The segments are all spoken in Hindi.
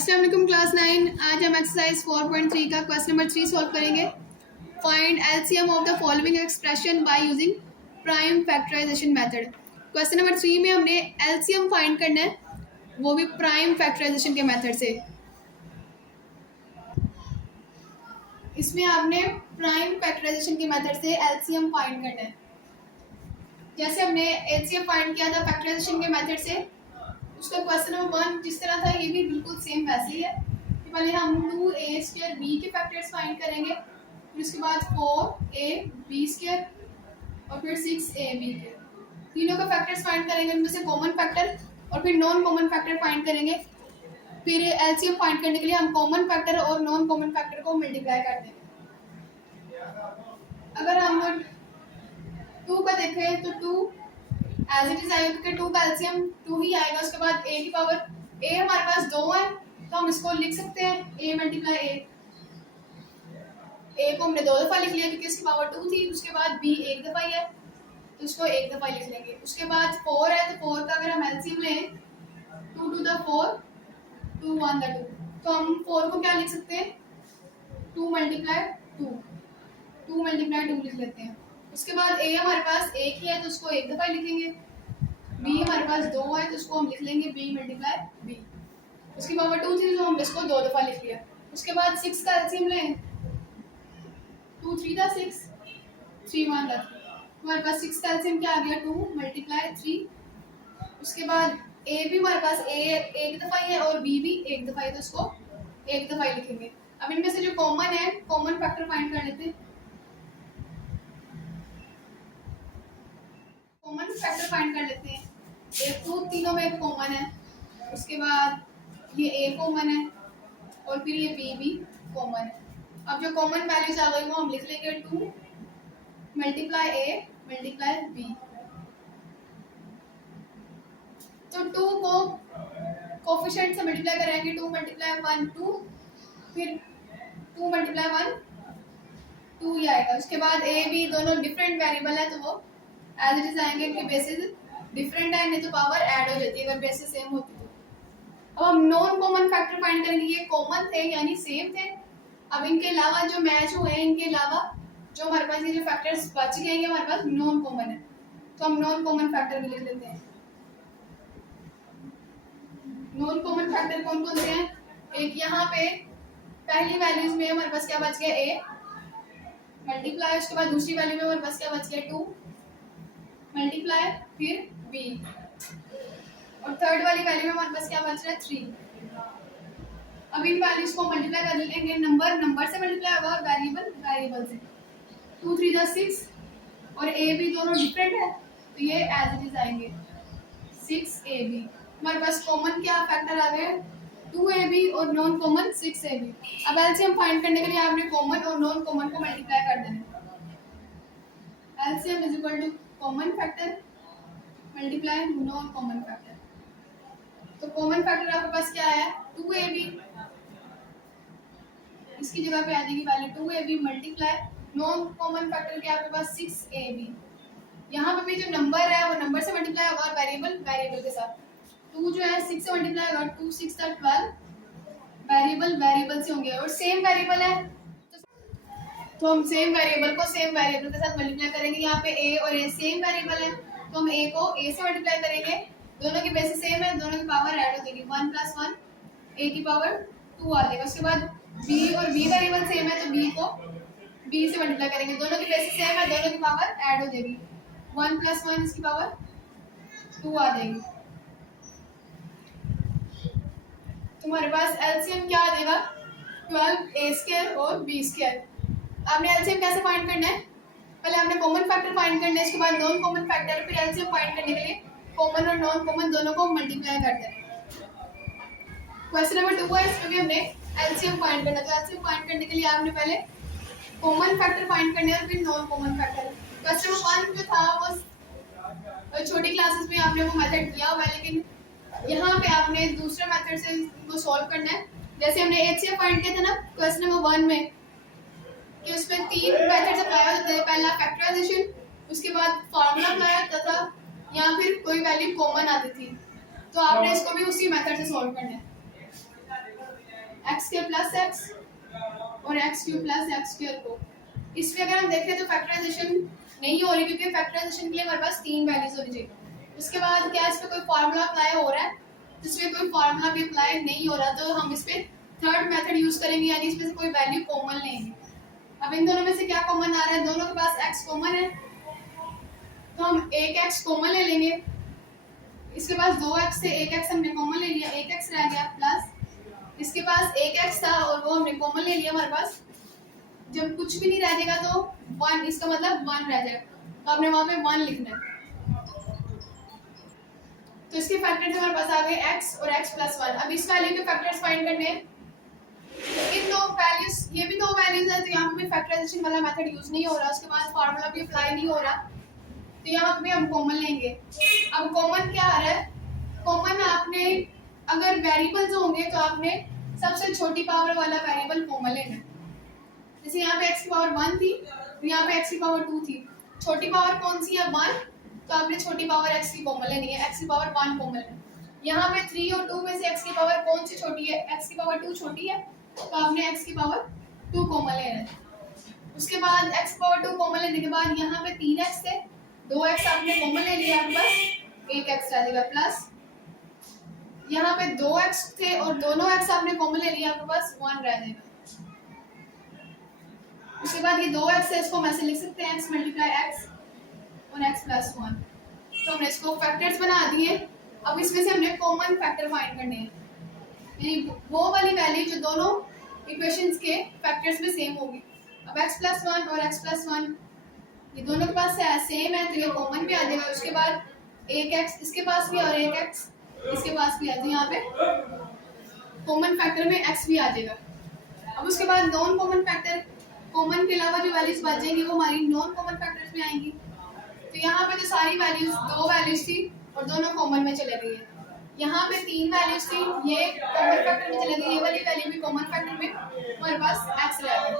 अस्सलाम वालेकुम क्लास 9। आज हम एक्सरसाइज 4.3 का क्वेश्चन नंबर 3 सॉल्व करेंगे। Find LCM of the following expression by using prime factorisation method. Question number 3 में हमने एलसीएम फाइंड करना है, वो भी प्राइम फैक्टराइजेशन के मेथड से। इसमें आपने प्राइम फैक्टराइजेशन के मेथड से एलसीएम फाइंड करना है। जैसे हमने एलसीएम फाइंड किया था फैक्टराइजेशन के मेथड से, उसका क्वेश्चन नंबर 1 जिस तरह था ये भी बिल्कुल सेम वैसे ही है कि पहले हम 2a² b के फैक्टर्स फाइंड करेंगे, फिर उसके बाद 4ab² और फिर 6ab के तीनों का फैक्टर्स फाइंड करेंगे, उनमें से कॉमन फैक्टर और फिर नॉन कॉमन फैक्टर फाइंड करेंगे। फिर एलसीएम फाइंड करने के लिए हम कॉमन फैक्टर और नॉन कॉमन फैक्टर को मल्टीप्लाई कर देंगे। अगर हम 2 का देखें तो 2 एज इट इज आएगा क्योंकि 2 का एलसीएम 2 ही आएगा। उसके बाद a की पावर a हमारे पास 2 है तो हम इसको लिख सकते हैं a मल्टीप्लाई a को हमने 2 दफ़ा लिख लिया क्योंकि इसकी पावर 2 थी। उसके बाद b एक दफ़ा ही है तो इसको एक दफ़ा लिख लेंगे। उसके बाद 4 है तो 4 का अगर हम एलसीएम लें 2 to the 4 2 1 the 2 तो हम 4 को क्या लिख सकते हैं 2 मल्टीप्लाई 2 लिख लेते हैं। उसके बाद a हमारे पास एक ही है तो उसको एक दफ़ा लिखेंगे। b हमारे पास 2 है तो उसको हम लिख लेंगे b मल्टीप्लाई b। उसकी पावर 2 थी तो हम इसको 2 दफ़ा लिख लिया। उसके बाद 6 का एलसीएम लें 2 3 था 6 3 1 था 3 हमारे पास 6 का एलसीएम क्या आ गया 2 मल्टीप्लाई 3। उसके बाद a भी हमारे पास a एक दफ़ा ही है और b भी एक दफ़ा ही तो उसको एक दफ़ा ही लिखेंगे। अब इनमें से जो कॉमन है कॉमन फैक्टर फाइंड कर लेते हैं। कॉमन फैक्टर फाइंड कर लेते हैं। एक तो तीनों में कॉमन है, उसके बाद ये a कॉमन है और फिर ये b भी कॉमन है। अब जो कॉमन वैल्यूज आ गई वो हम लिख लेंगे 2 मल्टीप्लाई a मल्टीप्लाई b। तो 2 को कोफिशिएंट से मल्टीप्लाई करेंगे 2 मल्टीप्लाई 1 2 फिर 2 मल्टीप्लाई 1 2 ही आएगा। उसके बाद a b दोनों डिफरेंट वेरिएबल है तो वो एज इट इज आएंगे, इनके बेसिस डिफरेंट है नहीं तो पावर ऐड हो जाती है अगर बेसिस सेम होती तो। अब हम नॉन कॉमन फैक्टर फाइंड करेंगे। ये कॉमन थे यानी सेम थे। अब इनके अलावा जो मैच हुए हैं इनके अलावा जो हमारे पास ये जो फैक्टर्स बच गए ये हमारे पास नॉन कॉमन है तो हम नॉन कॉमन फैक्टर भी लिख लेते हैं। नॉन कॉमन फैक्टर कौन कौन से हैं? एक यहाँ पे पहली वैल्यूज में हमारे पास क्या बच गया a मल्टीप्लाई, उसके बाद दूसरी वैल्यू में हमारे पास क्या बच गया 2 मल्टीप्लाई फिर b और थर्ड वाली वैल्यू में हमारे पास क्या बच रहा है 3। अब इन वैल्यूज को मल्टीप्लाई कर लेंगे। नंबर से मल्टीप्लाई होगा और वेरिएबल से। 2 3 द 6 और a b दोनों डिफरेंट है तो ये एज इट इज आएंगे 6ab। हमारे पास कॉमन क्या फैक्टर आ गए 2ab और नॉन कॉमन 6ab। अब एलसीएम फाइंड करने के लिए आपने कॉमन और नॉन कॉमन को मल्टीप्लाई कर देना। LCM is equal to common factor multiply non common factor. तो कॉमन फैक्टर आपके पास क्या है 2ab, इसकी जगह पे आ जाएगी value 2ab multiply non common factor के आपके पास 6ab। यहाँ पे भी जो नंबर है वो नंबर से मल्टीप्लाई होगा और वेरिएबल के साथ। 2 जो है 6 से मल्टीप्लाई होगा 2 6 12 वेरिएबल से होंगे और सेम वेरिएबल है तो हम सेम वेरिएबल को सेम वेरिएबल के साथ मल्टीप्लाई करेंगे। यहाँ पे a और a सेम वेरिएबल है तो हम a को a से मल्टीप्लाई करेंगे। दोनों की बेसिस सेम है, दोनों की पावर ऐड हो जाएगी 1 + 1 a की पावर 2 आ जाएगा। उसके बाद b और b वेरिएबल सेम है तो b को b से मल्टीप्लाई करेंगे। दोनों की बेसिस सेम है, दोनों की पावर ऐड हो जाएगी 1 + 1 इसकी पावर 2 आ जाएगी। तुम्हारे पास एलसीएम क्या आ जाएगा 12a² और b²। आपने एलसीएम कैसे फाइंड करना है? पहले आपने कॉमन फैक्टर फाइंड करना है, इसके बाद नॉन कॉमन फैक्टर, फिर एलसीएम फाइंड करने के लिए कॉमन और नॉन कॉमन दोनों को मल्टीप्लाई कर देना। क्वेश्चन नंबर 2 है, इसमें भी हमने एलसीएम फाइंड करना है। तो एलसीएम फाइंड करने के लिए आपने पहले कॉमन फैक्टर फाइंड करने और फिर non common factor. Question number 1 जो था वो छोटी क्लासेस में आपने वो मेथड किया हुआ है, लेकिन यहाँ पे आपने दूसरे मेथड से वो सॉल्व करना है। जैसे हमने एचसीएफ फाइंड किया था ना क्वेश्चन नंबर 1 में कि उसमें 3 मेथड्स अप्लाई होते हैं। पहला फैक्टराइजेशन, उसके बाद फार्मूला अप्लाई होता था या फिर कोई वैल्यू कॉमन आती थी। तो आपने इसको भी उसी मेथड से सॉल्व करना है। एक्स स्क्वायर प्लस एक्स और x cube plus x square को। इसमें अगर हम देखें तो फैक्टराइजेशन नहीं हो रही, क्योंकि फैक्टराइजेशन के लिए हमारे पास 3 वैल्यूज होनी चाहिए। उसके बाद क्या इस पर कोई फार्मूला अप्लाई हो रहा है? जिसमें कोई फार्मूला भी अप्लाई नहीं हो रहा, तो हम इस पर थर्ड मेथड यूज करेंगे, यानी इसमें से कोई वैल्यू कॉमन लेंगे। अब इन दोनों में से क्या कॉमन आ रहा है? दोनों के पास x कॉमन है, तो हम एक x कॉमन ले लेंगे। इसके पास 2x से एक x हमने कॉमन ले लिया, एक x रह गया, प्लस इसके पास एक x था और वो हमने कॉमन ले लिया। हमारे पास जब कुछ भी नहीं रह जाएगा तो 1, इसका मतलब 1 रह जाएगा, तो आपने वहां पे 1 लिखना है। तो इसके फैक्टर्स हमारे पास आ गए x और x प्लस 1। अब इस वैल्यू के फैक्टर्स फाइंड करने हैं। इन दो वैल्यूज, ये भी 2 वैल्यूज है, तो यहाँ पे फैक्टराइजेशन वाला मेथड यूज नहीं हो रहा, उसके बाद फार्मूला भी अप्लाई नहीं हो रहा, तो यहाँ पे हम कॉमन लेंगे। अब कॉमन क्या आ रहा है? कॉमन आपने अगर वेरिएबल्स होंगे तो आपने सबसे छोटी पावर वाला वेरिएबल कॉमन लेना है। जैसे यहाँ पे x की पावर 1 थी, तो यहाँ पे x की पावर 2 थी। छोटी पावर कौन सी है? 1, तो आपने छोटी पावर x की कॉमन लेनी है, x की पावर 1 कॉमन लेनी है। यहाँ पे 3 और 2 में से x की पावर कौन सी छोटी है? x की पावर 2 छोटी है, तो आपने x की पावर 2 कॉमन लेना है। उसके बाद x पावर 2 कॉमन लेने के बाद यहाँ पे 3x थे, 2x आपने कॉमन ले लिया, आपके पास एक x रह जाएगा, प्लस यहाँ पे 2x थे और दोनों x आपने कॉमन ले लिया, आपके पास 1 रह जाएगा। उसके बाद ये 2x है, इसको हम ऐसे लिख सकते हैं x मल्टीप्लाई x और x प्लस 1। तो हमने इसको फैक्टर्स बना दिए। अब इसमें से हमने कॉमन फैक्टर फाइंड करने हैं, यानी वो वाली वैल्यू जो दोनों इक्वेशंस के फैक्टर्स में सेम होगी। अब x प्लस 1 और x प्लस 1 ये दोनों के पास सेम है, तो ये कॉमन भी आ जाएगा। उसके बाद एक x इसके पास भी और एक x इसके पास भी आ जाएगा, यहाँ पे कॉमन फैक्टर में x भी आ जाएगा। अब उसके बाद नॉन कॉमन फैक्टर, कॉमन के अलावा जो वैल्यूज बच जाएंगी वो हमारी नॉन कॉमन फैक्टर्स में आएंगी। तो यहाँ पे जो सारी वैल्यूज 2 वैल्यूज थी और दोनों कॉमन में चले गई है। यहाँ पे 3 वैल्यूज थी, ये कॉमन फैक्टर में चले गई, ये वाली वैल्यू भी कॉमन फैक्टर में हमारे पास x रह गया,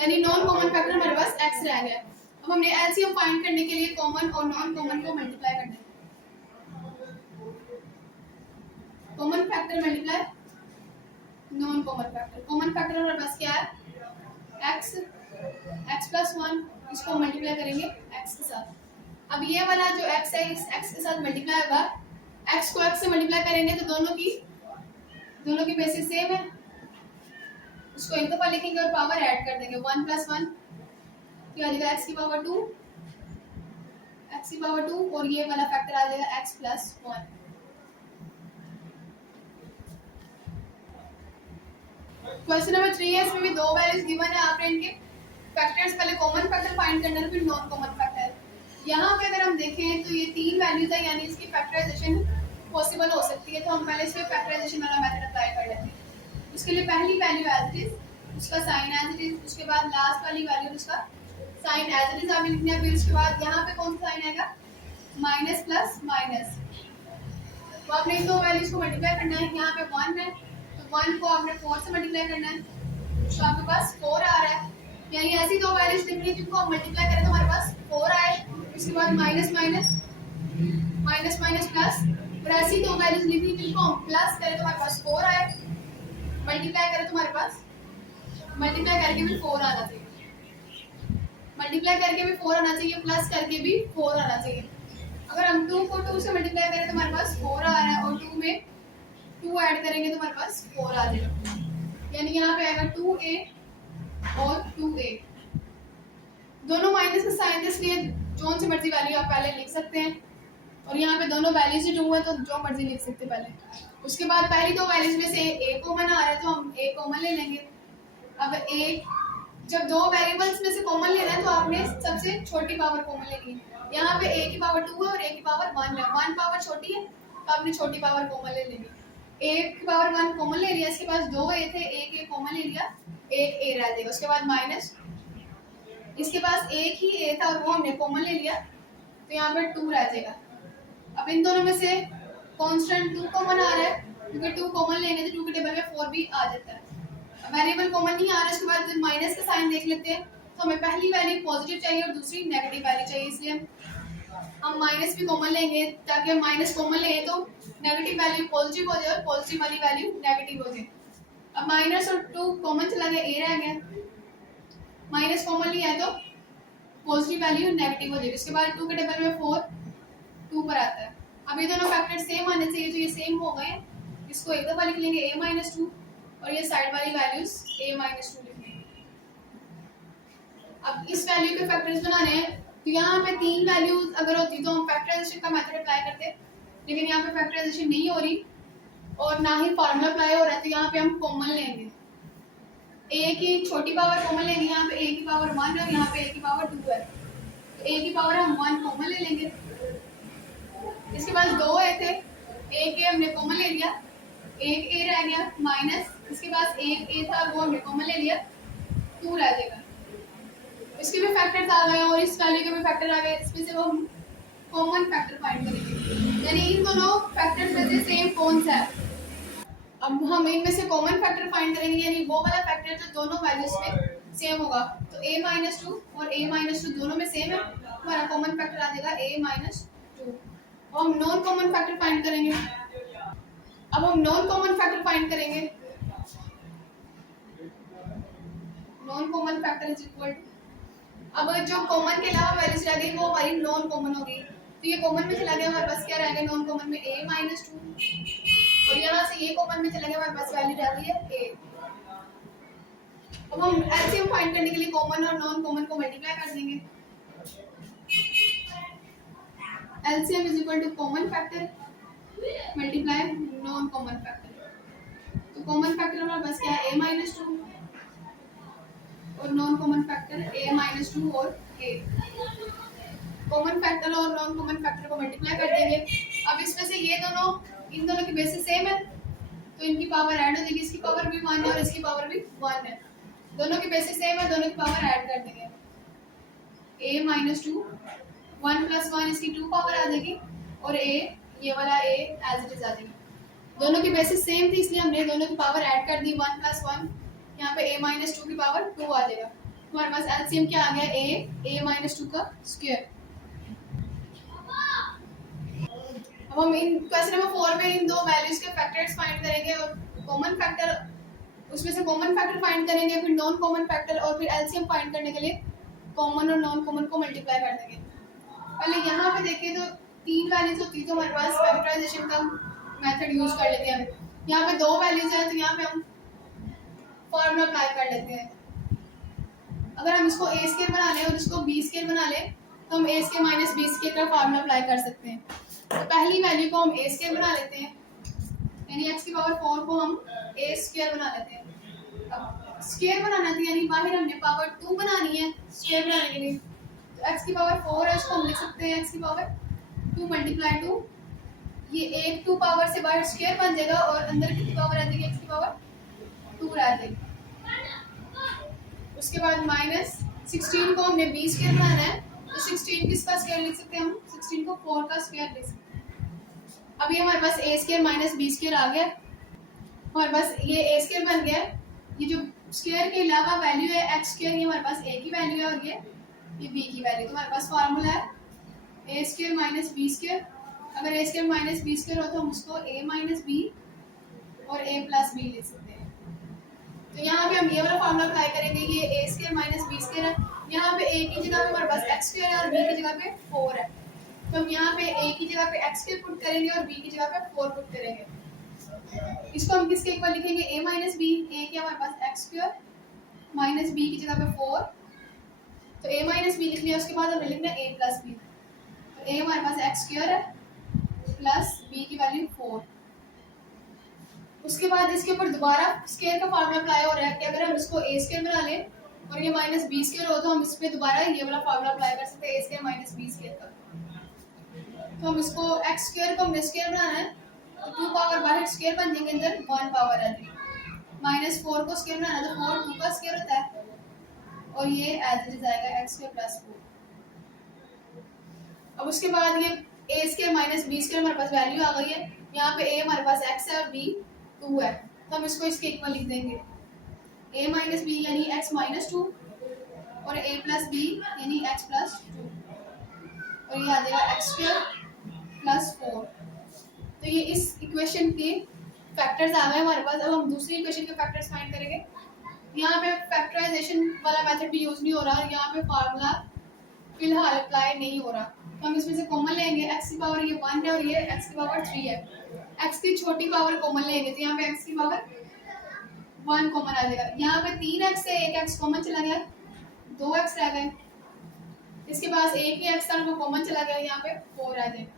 यानी नॉन कॉमन फैक्टर हमारे पास x रह गया। अब हमने एलसीएम फाइंड करने के लिए कॉमन और नॉन कॉमन को मल्टीप्लाई करना है। Common factor multiply non common factor. Common factor हमारे पास क्या है? x प्लस 1, इसको मल्टीप्लाई करेंगे x के साथ। अब ये वाला जो x है, इस x के साथ मल्टीप्लाई होगा, x को x से मल्टीप्लाई करेंगे तो दोनों की बेसिस सेम है, उसको एक दफा लिखेंगे और पावर ऐड कर देंगे। 1 प्लस 1 क्या आ जाएगा? x की पावर 2 और ये वाला फैक्टर आ जाएगा x प्लस 1। क्वेश्चन नंबर 3 है, इसमें भी 2 वैल्यूज गिवन है, आपने इनके फैक्टर्स पहले कॉमन फैक्टर फाइंड करना है, फिर नॉन कॉमन फैक्टर। यहाँ पे अगर हम देखें तो ये 3 वैल्यूज है, यानी इसकी फैक्टराइजेशन पॉसिबल हो सकती है, तो हम पहले इसमें फैक्टराइजेशन वाला मेथड अप्लाई कर लेते हैं। उसके लिए पहली वैल्यू एज इट इज, उसका साइन एज इट इज, उसके बाद लास्ट वाली वैल्यू उसका साइन एज इट इज आपने लिखना है। फिर उसके बाद यहाँ पे कौन सा साइन आएगा? Minus plus minus. तो आपने इन 2 वैल्यूज को मल्टीप्लाई करना है। यहाँ पे 1 है, 1 को आपने 4 से मल्टीप्लाई करना है, तो आपके पास 4 आ रहा है। यानी ऐसी 2 वैल्यूज लिखनी है जिनको हम मल्टीप्लाई करें तो हमारे पास 4 आए। उसके बाद minus minus minus minus plus, और ऐसी 2 वैल्यूज लिखनी जिनको हम प्लस करें तो हमारे पास 4 आए, मल्टीप्लाई करें तो हमारे पास मल्टीप्लाई करके भी 4 आना चाहिए, मल्टीप्लाई करके भी 4 आना चाहिए, प्लस करके भी 4 आना चाहिए। अगर हम 2 को 2 से मल्टीप्लाई करें तो हमारे पास 4 आ रहा है, और 2 में 2 ऐड करेंगे तो हमारे पास 4 आ जाएगा। यानी यहाँ पे आएगा 2a और 2a। दोनों माइनस का साइन, इसलिए जो सी मर्जी वैल्यू आप पहले लिख सकते हैं, और यहाँ पे दोनों वैल्यूज ही 2 है तो जो मर्जी लिख सकते हैं पहले। उसके बाद पहली 2 वैल्यूज में से a कॉमन आ रहा है तो हम a कॉमन ले लेंगे। अब a, जब 2 वेरिएबल्स में से कॉमन लेना है तो आपने सबसे छोटी पावर कॉमन लेनी है। यहाँ पे a की पावर 2 है और a की पावर 1 है, 1 पावर छोटी है तो आपने छोटी पावर कॉमन ले लेनी। a की पावर 1 कॉमन ले लिया, इसके पास 2 a थे, एक a कॉमन ले लिया, एक a रह जाएगा। उसके बाद माइनस, इसके पास एक ही a था और वो हमने कॉमन ले लिया, तो यहाँ पर 2 रह जाएगा। अब इन दोनों में से कांस्टेंट 2 कॉमन आ रहा है, क्योंकि 2 कॉमन लेंगे तो 2 के टेबल में 4 भी आ जाता है। वेरिएबल कॉमन नहीं आ रहा है, उसके बाद माइनस का साइन देख लेते हैं, तो हमें पहली वैल्यू पॉजिटिव चाहिए और दूसरी नेगेटिव वैल्यू चाहिए, इसलिए हम माइनस भी कॉमन लेंगे, ताकि हम माइनस कॉमन लें तो नेगेटिव वैल्यू पॉजिटिव हो जाए और पॉजिटिव वाली वैल्यू नेगेटिव हो जाए। अब माइनस और 2 कॉमन चला गया, a रह गया, माइनस कॉमन लिया है तो पॉजिटिव वैल्यू नेगेटिव हो जाएगी। उसके बाद 2 के टेबल में 4 2 पर आता है। अब ये दोनों फैक्टर सेम आने चाहिए, तो ये सेम हो गए, इसको एक दफा लिख लेंगे a माइनस 2 और ये साइड वाली वैल्यूज a माइनस 2 लिख लेंगे। अब इस वैल्यू के फैक्टर्स बनाने हैं, तो यहाँ पे 3 वैल्यूज अगर होती तो हम फैक्टराइजेशन का मेथड अप्लाई करते, लेकिन यहाँ पे फैक्टराइजेशन नहीं हो रही और ना ही फार्मूला अप्लाई हो रहा है, तो यहाँ पे हम कॉमन लेंगे, a की छोटी पावर कॉमन लेंगे। यहाँ पे a की पावर 1 है और यहाँ पे a की पावर 2 है, तो a की पावर हम 1 कॉमन ले लेंगे। इसके बाद 2 a थे, एक a हमने कॉमन ले लिया, एक a रह गया माइनस, इसके बाद एक a था वो हमने कॉमन ले लिया, 2 रह जाएगा। इसके भी फैक्टर्स आ गए और इस वैल्यू के भी फैक्टर आ गए, इसमें से वो हम कॉमन फैक्टर फाइंड करेंगे, यानी इन दोनों फैक्टर्स में से सेम कौन सा है। अब हम इनमें से कॉमन फैक्टर फाइंड करेंगे, यानी वो वाला फैक्टर जो दोनों वैल्यूज में सेम होगा। तो a माइनस 2 और a माइनस 2 दोनों में सेम है, हमारा कॉमन फैक्टर आ जाएगा a माइनस 2। और हम नॉन कॉमन फैक्टर फाइंड करेंगे। अब हम नॉन कॉमन फैक्टर फाइंड करेंगे, non common factor is equal to, अब जो कॉमन के अलावा वैल्यूज रह गई वो हमारी नॉन कॉमन हो गई, तो ये कॉमन में चला गया, हमारे पास क्या रह गया नॉन कॉमन में a माइनस 2 और यहाँ से ये कॉमन में चला गया, हमारे पास वैल्यू रह गई है a। अब हम एलसीएम फाइंड करने के लिए कॉमन और नॉन कॉमन को मल्टीप्लाई कर देंगे। LCM is equal to common factor multiply non common factor. तो कॉमन फैक्टर हमारे पास क्या है a माइनस 2 और non common factor a minus 2 और a। कॉमन फैक्टर और नॉन कॉमन फैक्टर को मल्टीप्लाई कर देंगे। अब इसमें से ये दोनों, इन दोनों की बेसिस सेम है, तो इनकी पावर ऐड हो जाएगी, इसकी पावर भी 1 है और इसकी पावर भी 1 है, दोनों की बेसिस सेम है, दोनों की पावर ऐड कर देंगे। a माइनस 2 1 प्लस 1 इसकी 2 पावर आ जाएगी और a ये वाला a एज इट इज आ जाएगी। दोनों की बेसिस सेम थी इसलिए हमने दोनों की पावर ऐड कर दी, 1 प्लस 1, यहाँ पे a माइनस 2 की पावर 2 आ जाएगा। हमारे पास एलसीएम क्या आ गया a माइनस 2 का स्क्वायर। अब हम इन क्वेश्चन नंबर 4 में इन दो वैल्यूज के फैक्टर्स फाइंड करेंगे और कॉमन फैक्टर, उसमें से कॉमन फैक्टर फाइंड करेंगे, फिर नॉन कॉमन फैक्टर और फिर एलसीएम फाइंड करने के लिए कॉमन और नॉन कॉमन को मल्टीप्लाई कर देंगे। पहले यहाँ पे देखें तो 3 वैल्यूज होती है, तो हमारे पास फैक्टराइजेशन का मेथड यूज कर लेते हैं। यहाँ पे 2 वैल्यूज है तो यहाँ पे हम फॉर्मूला अप्लाई कर लेते हैं। अगर हम इसको a स्क्वायर बना लें और इसको b स्क्वायर बना लें तो हम a square minus b square का फॉर्मूला अप्लाई कर सकते हैं। तो पहली वैल्यू को हम a स्क्वायर बना लेते हैं, यानी x की पावर 4 को हम a स्क्वायर बना लेते हैं। अब स्क्वायर बनाना था यानी बाहर हमने पावर 2 बनानी है स्क्वायर बनाने के लिए, तो x की पावर 4 है, उसको हम लिख सकते हैं x की पावर 2 मल्टीप्लाई 2, ये एक 2 पावर से बाहर स्क्वायर बन जाएगा और अंदर कितनी पावर आ जाएगी, x की पावर 2 रह जाएगी। उसके बाद माइनस 16 को हमने b स्क्वायर बनाना है, तो 16 किसका स्क्वायर लिख सकते हैं हम, 16 को 4 का स्क्वायर लिख सकते हैं। अब ये हमारे पास a square minus b square आ गया, हमारे पास ये a स्क्वायर बन गया। ये जो स्क्वायर के अलावा वैल्यू है x स्क्वायर, ये हमारे पास a की वैल्यू है और ये b की वैल्यू। तो हमारे पास फार्मूला है a square minus b square. अगर a square minus b square हो तो हम उसको a माइनस b और a प्लस b लिख सकते हैं। तो यहाँ पे हम ये वाला फार्मूला अप्लाई करेंगे, ये a square minus b square है, यहाँ पे a की जगह पे हमारे पास x स्क्वायर है और b की जगह पे 4 है, तो हम यहाँ पे a की जगह पे x स्क्वायर पुट करेंगे और b की जगह पे 4 पुट करेंगे। इसको हम किसके इक्वल लिखेंगे, a माइनस b, a की हमारे पास x स्क्वायर माइनस b की जगह पे 4, तो a माइनस b लिख लिया, उसके बाद हमें लिखना है a प्लस b, तो a हमारे पास x स्क्वायर है प्लस b की वैल्यू 4। उसके बाद इसके ऊपर दोबारा स्क्वायर का फार्मूला अप्लाई हो रहा है कि अगर हम इसको a स्क्वायर बना लें और ये माइनस b स्क्वायर हो तो हम इस पे दोबारा ये वाला फार्मूला अप्लाई कर सकते हैं a square minus b square का। तो हम इसको x स्क्वायर को हमने स्क्वायर बनाना है, तो 2 पावर बाहर स्क्वायर बन जाएंगे, अंदर 1 पावर आ जाएगी। माइनस 4 को स्क्वायर बनाना है तो 4 2 का स्क्वायर होता है और ये एज इट इज आएगा x स्क्वायर प्लस 4। अब उसके बाद ये a square minus b square हमारे पास वैल्यू आ गई है, यहाँ पे a हमारे पास x है और b 2 है, तो हम इसको इसके इक्वल लिख देंगे, a माइनस बी यानी x माइनस 2 और a प्लस बी यानी x प्लस 2 और ये आ जाएगा x स्क्वायर प्लस 4। तो ये इस इक्वेशन के फैक्टर्स आ गए हमारे पास। अब हम दूसरी इक्वेशन के फैक्टर्स फाइंड करेंगे। यहाँ पे फैक्टराइजेशन वाला मेथड भी यूज नहीं हो रहा, और यहाँ पे फार्मूला फिलहाल अप्लाई नहीं हो रहा। तो हम इसमें से कॉमन लेंगे, x की पावर ये 1 है और ये x की पावर 3 है। x की छोटी पावर कॉमन लेंगे तो यहाँ पे x की पावर 1 कॉमन आ जाएगा। यहाँ पे 3x से एक x कॉमन चला गया, 2x रह गए। इसके पास एक ही x था वो कॉमन चला गया, यहाँ पे 4 आ जाएगा।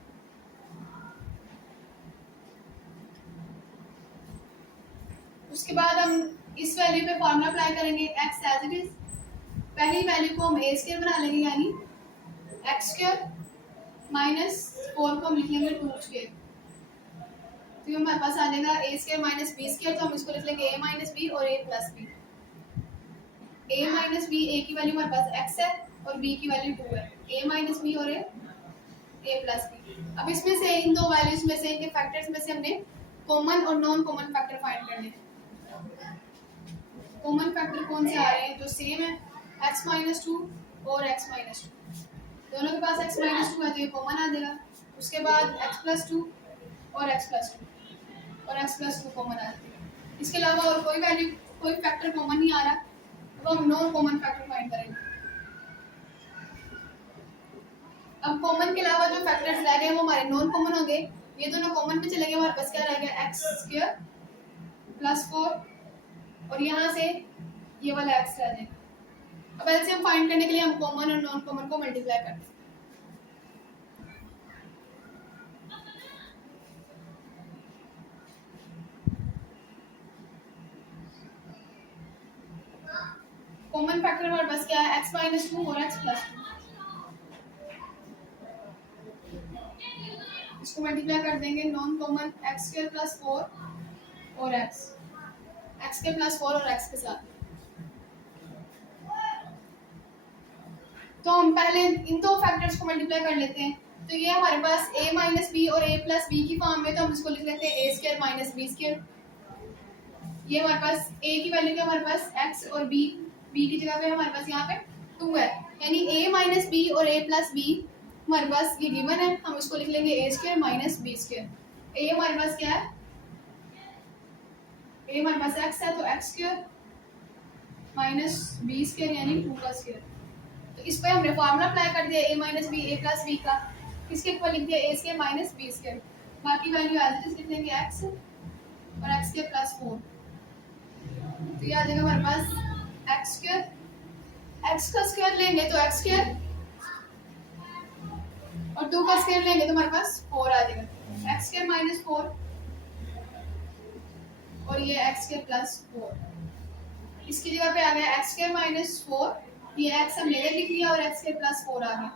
उसके बाद हम इस वैल्यू पे फार्मूला अप्लाई करेंगे, x एज इट इज। पहली वैल्यू को हम a स्क्वायर बना लेंगे, यानी x स्क्वायर माइनस 4 को हम लिख लेंगे 2 स्क्वायर। तो हमारे पास आ जाएगा a square minus b square. तो हम इसको लिख लेंगे a माइनस b और a plus b। a minus b, a की वैल्यू हमारे पास x है और b की वैल्यू 2 है। a माइनस b और a प्लस b। अब इसमें से इन दो वैल्यूज में से, इनके फैक्टर्स में से हमने कॉमन और नॉन कॉमन फैक्टर फाइंड करने हैं। कॉमन फैक्टर कौन से आ रहे हैं जो सेम है, x माइनस 2 और x माइनस 2। दोनों के पास x माइनस 2 है तो ये कॉमन आ जाएगा। उसके बाद x प्लस 2 और x प्लस 2 और x प्लस 2 कॉमन आ जाएगा। इसके अलावा और कोई वैल्यू, कोई फैक्टर कॉमन नहीं आ रहा। अब हम नॉन कॉमन फैक्टर फाइंड करेंगे। अब कॉमन के अलावा जो फैक्टर्स रह गए वो हमारे नॉन कॉमन होंगे। ये दोनों कॉमन में चले गए, हमारे पास क्या रह गया, x स्क्वायर प्लस 4 और यहाँ से ये वाला x रह जाएगा। अब एलसीएम फाइंड करने के लिए हम कॉमन और नॉन कॉमन को मल्टीप्लाई करते हैं। कॉमन फैक्टर हमारे पास क्या है, x माइनस 2 और x प्लस 2। इसको मल्टीप्लाई कर देंगे। Non common x square plus 4 और x स्क्वायर प्लस 4 और x के साथ। तो हम पहले इन दो फैक्टर्स को मल्टीप्लाई कर लेते हैं। तो ये हमारे पास a माइनस बी और a प्लस बी की फॉर्म में, तो हम इसको लिख लेते हैं a square minus b square. ये हमारे पास a की वैल्यू क्या, हमारे पास x और b की जगह पे हमारे पास यहाँ पे 2 है, यानी a माइनस बी और a प्लस बी हमारे पास ये गिवन है। हम इसको लिख लेंगे a square minus b square. a हमारे पास क्या है, a हमारे पास x है तो x square minus b square यानी 2 का स्क्वायर। तो इस पे हमने फार्मूला अप्लाई कर दिया a minus b a plus b का। इसके ऊपर लिख दिया a square minus b square. बाकी वैल्यू एज इट इज लिख लेंगे x और x स्क्वायर प्लस 4। तो ये आ जाएगा हमारे पास x स्क्वायर, x का स्क्वायर लेंगे तो x स्क्वायर और 2 का स्क्वायर लेंगे तो हमारे पास 4 आ जाएगा। x स्क्वायर माइनस 4 और ये x स्क्वायर प्लस 4। इसकी जगह पे आ गया x स्क्वायर माइनस 4, ये x हमने इधर लिख लिया और x स्क्वायर प्लस 4 आ गया।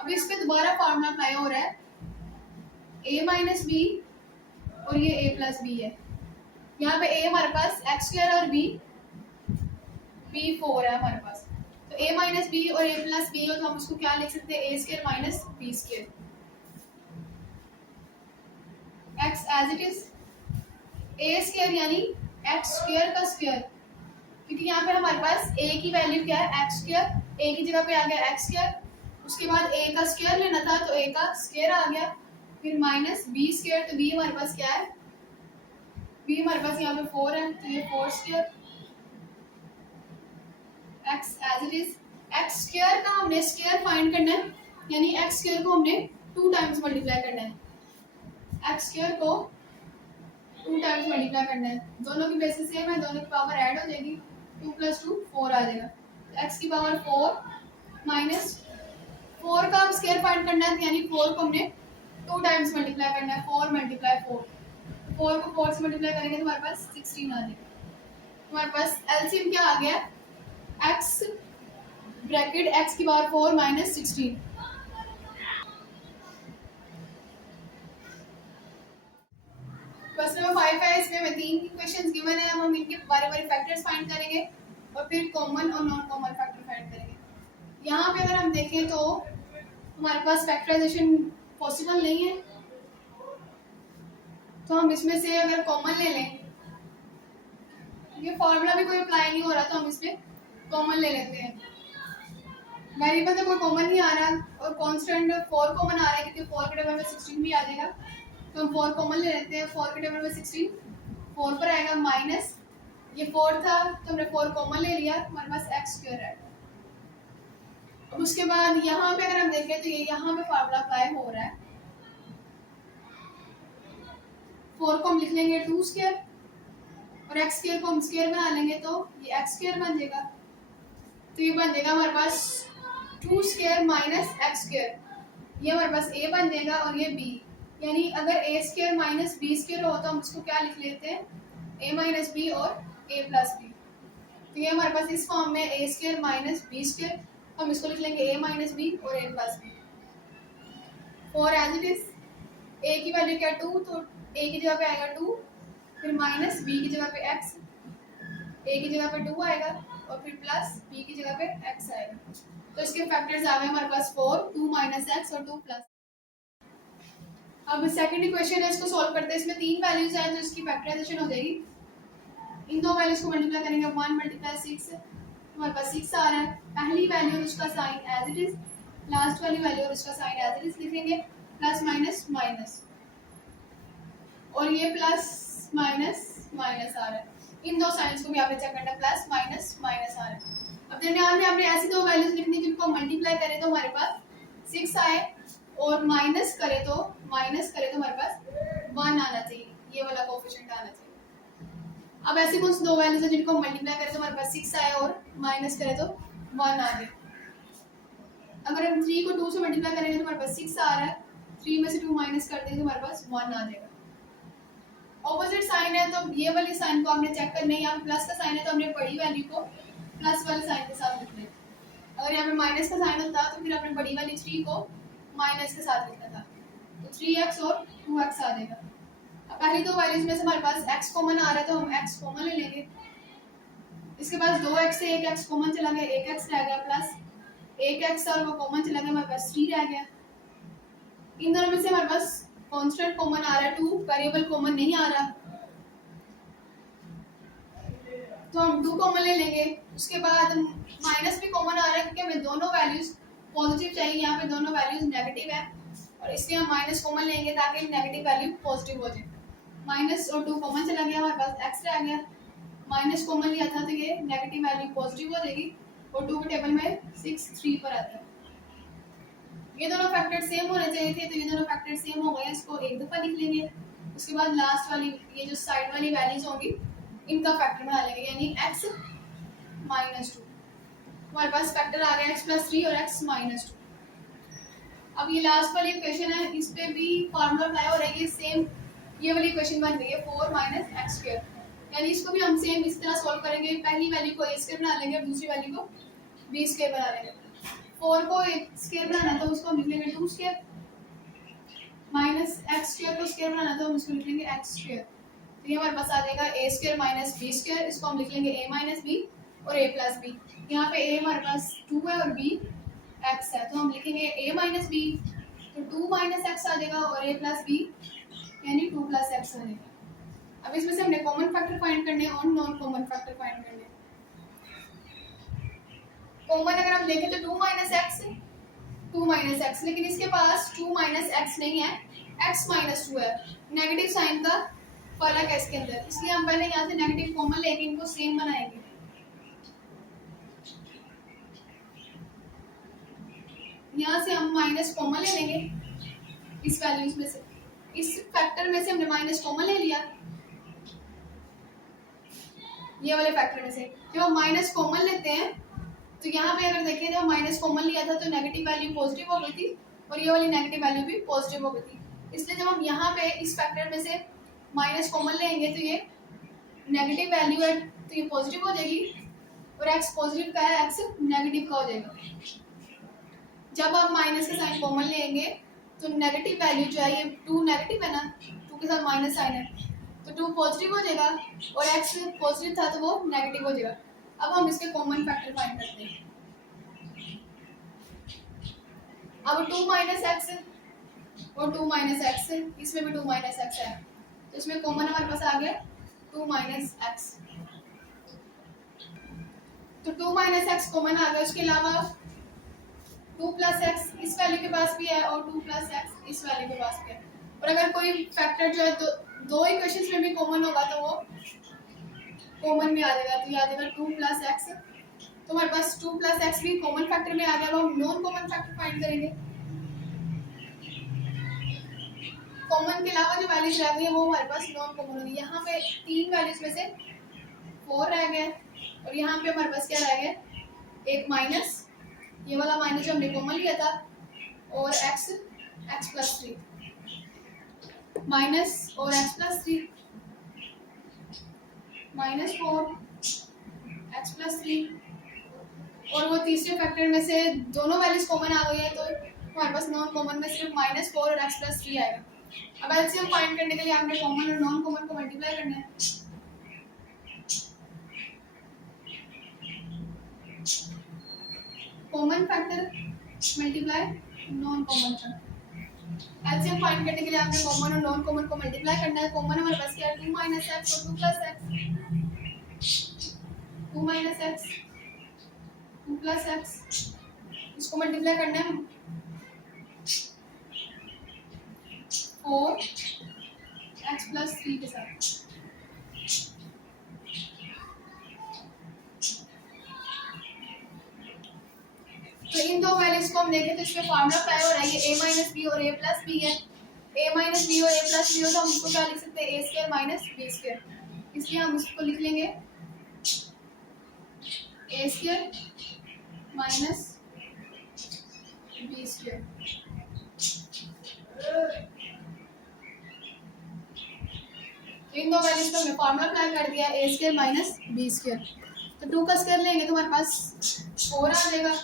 अब इस पे दोबारा फार्मूला अप्लाई हो रहा है, a माइनस बी और ये a प्लस बी है। यहाँ पे a हमारे पास x स्क्वायर और b 4 है हमारे पास। तो a माइनस बी और a प्लस बी हो तो हम इसको क्या लिख सकते हैं, a square minus b square. x as it is a square यानी x स्क्वायर का स्क्वायर, क्योंकि यहाँ पे हमारे पास a की वैल्यू क्या है, x स्क्वायर। a की जगह पे आ गया x स्क्वायर, उसके बाद a का स्क्वायर लेना था तो a का स्क्वायर आ गया, फिर माइनस b स्क्वायर। तो b हमारे पास क्या है, b हमारे पास यहाँ पे 4 है तो ये 4 square. x as it is x square का हमने स्क्वायर फाइंड करना है, यानी x स्क्वायर को हमने 2 टाइम्स मल्टीप्लाई करना है। x स्क्वायर को 2 टाइम्स मल्टीप्लाई करना है। दोनों की बेसिस सेम है, दोनों की पावर ऐड हो जाएगी, 2 + 2 4 आ जाएगा। तो x की पावर 4 माइनस 4 का स्क्वायर फाइंड करना है, यानी 4 को हमने 2 टाइम्स मल्टीप्लाई करना है। 4 × 4, 4 को 4 से मल्टीप्लाई करेंगे तो हमारे पास 16 आ जाएगा। हमारे पास एलसीएम क्या आ गया, x ब्रैकेट x की पावर 4 माइनस 16। क्वेश्चन नंबर 5 है, इसमें हमें 3 क्वेश्चंस गिवन है। हम इनके बारे फैक्टर्स फाइंड करेंगे और फिर कॉमन और नॉन कॉमन फैक्टर फाइंड करेंगे। यहाँ पे अगर हम देखें तो हमारे पास फैक्टराइजेशन पॉसिबल नहीं है, तो हम इसमें से अगर कॉमन ले लें, ये फॉर्मूला भी कोई अप्लाई नहीं हो रहा तो हम इसमें कॉमन ले लेते हैं। वेरिएबल तो कोई कॉमन नहीं आ रहा और कांस्टेंट 4 कॉमन आ रहा है, क्योंकि 4 के टेबल में 16 भी आ जाएगा, तो हम 4 कॉमन ले लेते हैं। 4 के टेबल में 16 4 पर आएगा माइनस, ये 4 था तो हमने 4 कॉमन ले लिया, हमारे पास एक्स स्क्वायर है। अब उसके बाद यहाँ पे अगर हम देखें तो ये यहाँ पे फार्मूला अप्लाई हो रहा है, 4 को हम लिख लेंगे 2 स्क्वायर और एक्स स्क्वायर को हम स्क्वायर बना लेंगे तो ये एक्स स्क्वायर बन जाएगा। तो ये बन जाएगा हमारे पास 2 स्क्वायर माइनस एक्स स्क्वायर, ये हमारे पास a बन जाएगा और ये b, यानी अगर a square minus b square हो तो हम इसको क्या लिख लेते हैं, a माइनस बी और a प्लस बी। तो ये हमारे पास इस फॉर्म में a square minus b square, हम इसको लिख लेंगे a माइनस बी और a प्लस बी। और एज इट इज a की वैल्यू क्या 2, तो a की जगह पे आएगा 2, फिर माइनस b की जगह पे x, a की जगह पे 2 आएगा और फिर प्लस b की जगह पे x आएगा। तो इसके फैक्टर्स आ गए हमारे पास 4, 2 माइनस एक्स और 2 प्लस। अब सेकंड इक्वेशन है, इसको सॉल्व करते हैं। इसमें 3 वैल्यूज हैं तो इसकी फैक्टराइजेशन हो जाएगी। इन दो वैल्यूज को मल्टीप्लाई करेंगे, 1 मल्टीप्लाई 6 हमारे पास 6 आ रहा है। पहली वैल्यू और उसका sign as it is, last वाली वैल्यू और उसका साइन एज इट इज लिखेंगे, प्लस माइनस माइनस, और ये प्लस माइनस माइनस आ रहा है। इन दो साइंस को भी आपने चेक करना, प्लस माइनस माइनस आ रहा है। अब दरमियान में आपने ऐसी दो वैल्यूज लिखनी जिनको मल्टीप्लाई करें तो हमारे पास 6 आए और माइनस करें तो हमारे पास 1 आना चाहिए, ये वाला कोएफिशिएंट आना चाहिए। अब ऐसी कुछ दो वैल्यूज हैं जिनको मल्टीप्लाई करें तो हमारे पास 6 आए और माइनस करें तो 1 आ गए। अगर हम 3 को 2 से मल्टीप्लाई करेंगे तो हमारे पास 6 आ रहा है, 3 में से 2 माइनस कर देंगे तो हमारे पास 1 आ जाएगा। ऑपोजिट साइन है तो ये वाली साइन को हमने चेक करना है, यहाँ प्लस का साइन है तो हमने बड़ी वैल्यू को प्लस वाले साइन के साथ लिख लिया। अगर यहाँ पे माइनस का साइन होता तो फिर आपने बड़ी वाली 3 को माइनस के साथ लिखना था, तो 3x और 2x आ जाएगा। अब पहली दो वैल्यूज में से हमारे पास x कॉमन आ रहा है तो हम x कॉमन ले लेंगे। इसके बाद 2x से 1x कॉमन चला गया, 1x रह गया, प्लस 1x और वो कॉमन चला गया, हमारे पास 3 रह गया। इन दोनों में से हमारे पास कांस्टेंट कॉमन आ रहा है 2, वेरिएबल कॉमन नहीं आ रहा तो हम 2 कॉमन ले लेंगे। उसके बाद माइनस भी कॉमन आ रहा है क्योंकि हमें दोनों वैल्यूज पॉजिटिव चाहिए, यहाँ पे दोनों वैल्यूज नेगेटिव है और इसलिए हम माइनस कॉमन लेंगे ताकि नेगेटिव वैल्यू पॉजिटिव हो जाए। माइनस और 2 कॉमन चला गया, हमारे पास x रह गया, माइनस कॉमन लिया था तो ये नेगेटिव वैल्यू पॉजिटिव हो जाएगी और 2 के टेबल में 6 3 पर आता है। ये दोनों फैक्टर सेम होने चाहिए थे तो ये दोनों फैक्टर सेम हो गए, इसको एक दफा लिख लेंगे। उसके बाद लास्ट वाली ये जो साइड वाली वैल्यूज होंगी इनका फैक्टर बना लेंगे, यानी x माइनस 2, हमारे पास फैक्टर आ गया x प्लस 3 और x माइनस 2। अब ये लास्ट वाली इक्वेशन है, इस पे भी फार्मूला अप्लाई हो रहा है, ये सेम ये वाली इक्वेशन बन गई है 4 माइनस एक्स स्क्वायर, यानी इसको भी हम सेम इस तरह सॉल्व करेंगे। पहली वैल्यू को a स्क्वायर बना लेंगे और दूसरी वैल्यू को b स्क्वायर बना लेंगे। 4 को a स्क्वायर बनाना तो उसको हम लिख लेंगे 2 स्क्वायर, माइनस एक्स स्क्वायर को स्क्वायर बनाना तो हम इसको लिख लेंगे एक्स स्क्वायर। तो ये हमारे पास आ जाएगा a square minus b square, इसको हम लिख लेंगे a माइनस b और a प्लस b। यहाँ पे a हमारे पास 2 है और b x है तो हम लिखेंगे a माइनस b, तो 2 माइनस x आ जाएगा और a प्लस b यानी 2 प्लस x आ जाएगा। अब इसमें से हमने कॉमन फैक्टर फाइंड करने और नॉन कॉमन फैक्टर फाइंड करने। कॉमन अगर हम देखें तो 2 माइनस एक्स, लेकिन इसके पास 2 माइनस एक्स नहीं है, x माइनस 2 है, नेगेटिव साइन का फर्क है इसके अंदर, इसलिए हम पहले यहाँ से नेगेटिव कॉमन लेके इनको सेम बनाएंगे। यहाँ से हम माइनस कॉमन ले लेंगे इस वैल्यूज में से, इस फैक्टर में से हमने माइनस कॉमन ले लिया, ये वाले फैक्टर में से जब हम माइनस कॉमन लेते हैं तो यहाँ पे अगर देखें जब माइनस कॉमन लिया था तो नेगेटिव वैल्यू पॉजिटिव हो गई थी और ये वाली नेगेटिव वैल्यू भी पॉजिटिव हो गई थी, इसलिए जब हम यहाँ पे इस फैक्टर में से माइनस कॉमन लेंगे तो ये नेगेटिव वैल्यू है तो ये पॉजिटिव हो जाएगी और x पॉजिटिव का है, x नेगेटिव का हो जाएगा। जब आप माइनस का साइन कॉमन लेंगे तो नेगेटिव वैल्यू जो है ये 2 नेगेटिव है ना, 2 के साथ माइनस साइन है तो 2 पॉजिटिव हो जाएगा और x पॉजिटिव था तो वो नेगेटिव हो जाएगा। अब हम इसके कॉमन फैक्टर फाइंड करते हैं। अब 2 माइनस एक्स और 2 माइनस एक्स, इसमें भी 2 माइनस एक्स है तो इसमें कॉमन हमारे पास आ गया 2 माइनस एक्स, तो 2 माइनस एक्स कॉमन आ गया। उसके अलावा 2 प्लस एक्स इस वैल्यू के पास भी है और 2 प्लस एक्स इस वैल्यू के पास भी है, और अगर कोई फैक्टर जो है दो इक्वेशंस में भी कॉमन होगा तो वो कॉमन में आ जाएगा, तो ये आ जाएगा 2 प्लस एक्स। तो हमारे पास 2 प्लस एक्स भी कॉमन फैक्टर में आ गया, अब हम नॉन कॉमन फैक्टर फाइंड करेंगे। कॉमन के अलावा जो वैल्यूज रह गई है वो हमारे पास नॉन कॉमन होगी। यहाँ पे 3 वैल्यूज में से 4 रह गए और यहाँ पे हमारे पास क्या रह गया, एक माइनस, ये वाला माइनस जो हमने कॉमन लिया था, और x प्लस 3 माइनस और x plus 3 minus 4 x plus 3, और वो तीसरे फैक्टर में से दोनों वैल्यूज कॉमन आ गई है तो हमारे पास नॉन कॉमन में सिर्फ -4 और x प्लस 3 आएगा। अब एलसीएम फाइंड करने के लिए हमने कॉमन और नॉन कॉमन को मल्टीप्लाई करना है। Common factor multiply non common factor. LCM find करने के लिए हमने कॉमन और नॉन कॉमन को मल्टीप्लाई करना है। कॉमन हमारे पास क्या है, 2 माइनस एक्स और 2 plus x, 2 minus x 2 plus x, इसको मल्टीप्लाई करना है 4 एक्स प्लस 3 के साथ। तो इन दो वैल्यूज को हम देखें तो इसमें फार्मूला अप्लाई हो रहा है, ये a माइनस बी और a प्लस बी है। a माइनस बी और a प्लस बी हो तो हम इसको क्या लिख सकते हैं, a square minus b square, इसलिए हम इसको लिख लेंगे a square minus b square. इन दो वैल्यूज को हमने फार्मूला अप्लाई कर दिया, a square minus b square, तो 2 का स्क्वायर लेंगे तो हमारे पास 4 आ जाएगा,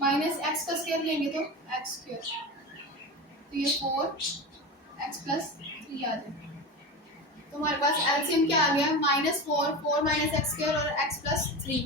माइनस एक्स का स्क्वायर लेंगे तो एक्स स्क्वायर, तो ये 4 एक्स प्लस 3 आ जाएगा। तो हमारे पास एलसीएम क्या आ गया, -4 4 माइनस एक्स स्क्वायर और एक्स प्लस 3।